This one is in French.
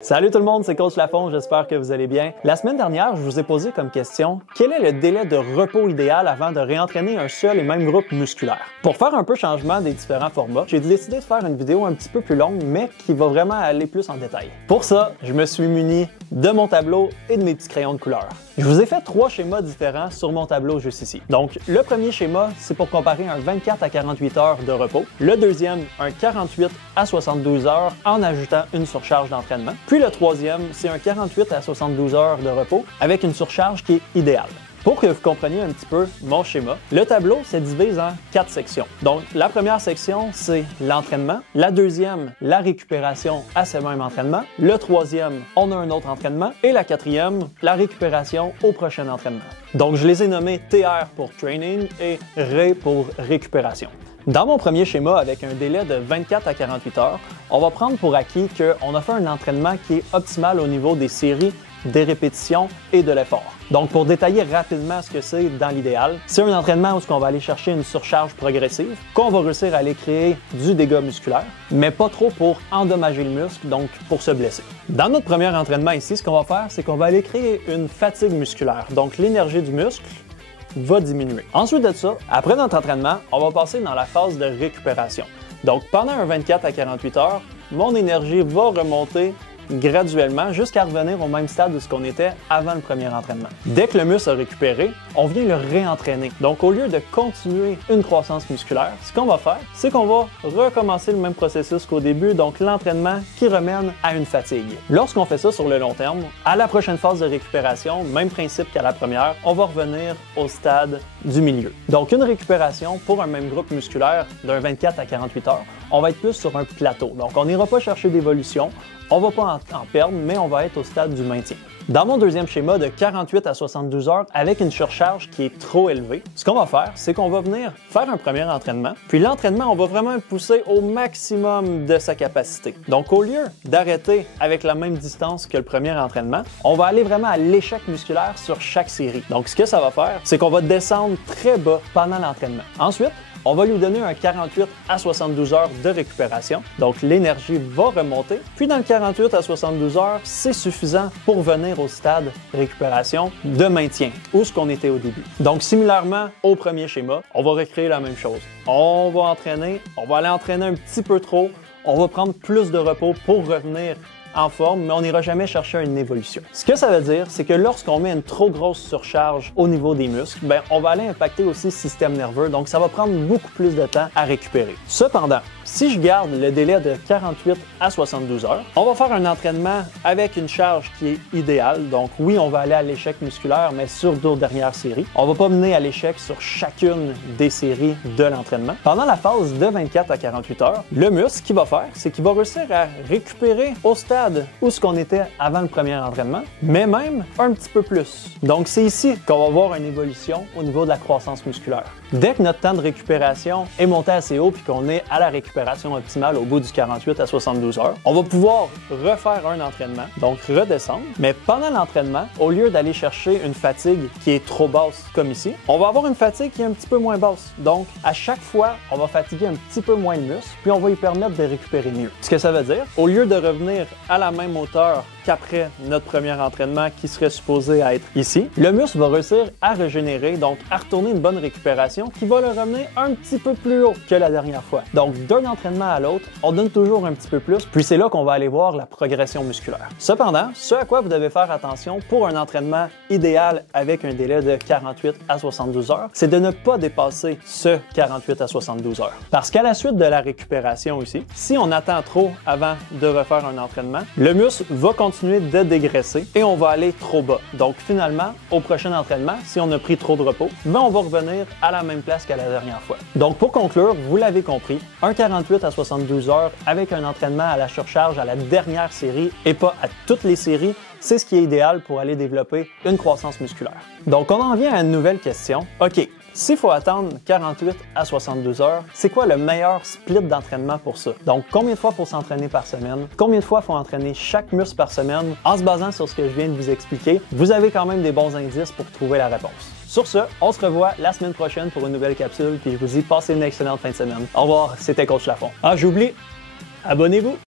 Salut tout le monde, c'est Coach Lafont, j'espère que vous allez bien. La semaine dernière, je vous ai posé comme question, quel est le délai de repos idéal avant de réentraîner un seul et même groupe musculaire? Pour faire un peu changement des différents formats, j'ai décidé de faire une vidéo un petit peu plus longue, mais qui va vraiment aller plus en détail. Pour ça, je me suis muni de mon tableau et de mes petits crayons de couleur. Je vous ai fait 3 schémas différents sur mon tableau juste ici. Donc, le premier schéma, c'est pour comparer un 24 à 48 heures de repos. Le deuxième, un 48 à 72 heures en ajoutant une surcharge d'entraînement. Puis le troisième, c'est un 48 à 72 heures de repos avec une surcharge qui est idéale. Pour que vous compreniez un petit peu mon schéma, le tableau se divise en 4 sections. Donc, la première section, c'est l'entraînement. La deuxième, la récupération à ce même entraînement. Le troisième, on a un autre entraînement. Et la quatrième, la récupération au prochain entraînement. Donc, je les ai nommés TR pour training et RE pour récupération. Dans mon premier schéma, avec un délai de 24 à 48 heures, on va prendre pour acquis qu'on a fait un entraînement qui est optimal au niveau des séries, des répétitions et de l'effort. Donc, pour détailler rapidement ce que c'est dans l'idéal, c'est un entraînement où on va aller chercher une surcharge progressive, qu'on va réussir à aller créer du dégât musculaire, mais pas trop pour endommager le muscle, donc pour se blesser. Dans notre premier entraînement ici, ce qu'on va faire, c'est qu'on va aller créer une fatigue musculaire, donc l'énergie du muscle va diminuer. Ensuite de ça, après notre entraînement, on va passer dans la phase de récupération. Donc, pendant un 24 à 48 heures, mon énergie va remonter graduellement jusqu'à revenir au même stade de ce qu'on était avant le premier entraînement. Dès que le muscle a récupéré, on vient le réentraîner. Donc, au lieu de continuer une croissance musculaire, ce qu'on va faire, c'est qu'on va recommencer le même processus qu'au début, donc l'entraînement qui remène à une fatigue. Lorsqu'on fait ça sur le long terme, à la prochaine phase de récupération, même principe qu'à la première, on va revenir au stade du milieu. Donc, une récupération pour un même groupe musculaire d'un 24 à 48 heures, on va être plus sur un plateau. Donc, on n'ira pas chercher d'évolution, on ne va pas en perdre, mais on va être au stade du maintien. Dans mon deuxième schéma de 48 à 72 heures avec une surcharge qui est trop élevée, ce qu'on va faire, c'est qu'on va venir faire un premier entraînement. Puis l'entraînement, on va vraiment le pousser au maximum de sa capacité. Donc au lieu d'arrêter avec la même distance que le premier entraînement, on va aller vraiment à l'échec musculaire sur chaque série. Donc ce que ça va faire, c'est qu'on va descendre très bas pendant l'entraînement. Ensuite, on va lui donner un 48 à 72 heures de récupération. Donc, l'énergie va remonter. Puis, dans le 48 à 72 heures, c'est suffisant pour venir au stade récupération de maintien, où ce qu'on était au début. Donc, similairement au premier schéma, on va recréer la même chose. On va entraîner, on va aller entraîner un petit peu trop, on va prendre plus de repos pour revenir en forme, mais on n'ira jamais chercher une évolution. Ce que ça veut dire, c'est que lorsqu'on met une trop grosse surcharge au niveau des muscles, on va aller impacter aussi le système nerveux, donc ça va prendre beaucoup plus de temps à récupérer. Cependant, si je garde le délai de 48 à 72 heures, on va faire un entraînement avec une charge qui est idéale. Donc oui, on va aller à l'échec musculaire, mais sur 2 dernières séries. On ne va pas mener à l'échec sur chacune des séries de l'entraînement. Pendant la phase de 24 à 48 heures, le muscle, ce qu'il va faire, c'est qu'il va réussir à récupérer au stade où ce qu'on était avant le premier entraînement, mais même un petit peu plus. Donc c'est ici qu'on va voir une évolution au niveau de la croissance musculaire. Dès que notre temps de récupération est monté assez haut puis qu'on est à la récupération optimale au bout du 48 à 72 heures, on va pouvoir refaire un entraînement, donc redescendre. Mais pendant l'entraînement, au lieu d'aller chercher une fatigue qui est trop basse comme ici, on va avoir une fatigue qui est un petit peu moins basse. Donc, à chaque fois, on va fatiguer un petit peu moins le muscle puis on va lui permettre de récupérer mieux. Ce que ça veut dire, au lieu de revenir à la même hauteur qu'après notre premier entraînement qui serait supposé être ici, le muscle va réussir à régénérer, donc à retourner une bonne récupération qui va le ramener un petit peu plus haut que la dernière fois. Donc d'un entraînement à l'autre, on donne toujours un petit peu plus, puis c'est là qu'on va aller voir la progression musculaire. Cependant, ce à quoi vous devez faire attention pour un entraînement idéal avec un délai de 48 à 72 heures, c'est de ne pas dépasser ce 48 à 72 heures. Parce qu'à la suite de la récupération ici, si on attend trop avant de refaire un entraînement, le muscle va continuer de dégraisser et on va aller trop bas. Donc finalement, au prochain entraînement, si on a pris trop de repos, on va revenir à la même place qu'à la dernière fois. Donc pour conclure, vous l'avez compris, un 48 à 72 heures avec un entraînement à la surcharge à la dernière série et pas à toutes les séries, c'est ce qui est idéal pour aller développer une croissance musculaire. Donc on en vient à une nouvelle question. OK, s'il faut attendre 48 à 72 heures, c'est quoi le meilleur split d'entraînement pour ça? Donc, combien de fois il faut s'entraîner par semaine? Combien de fois il faut entraîner chaque muscle par semaine? En se basant sur ce que je viens de vous expliquer, vous avez quand même des bons indices pour trouver la réponse. Sur ce, on se revoit la semaine prochaine pour une nouvelle capsule, puis je vous dis passez une excellente fin de semaine. Au revoir, c'était Coach Lafont. Ah, j'oublie, abonnez-vous!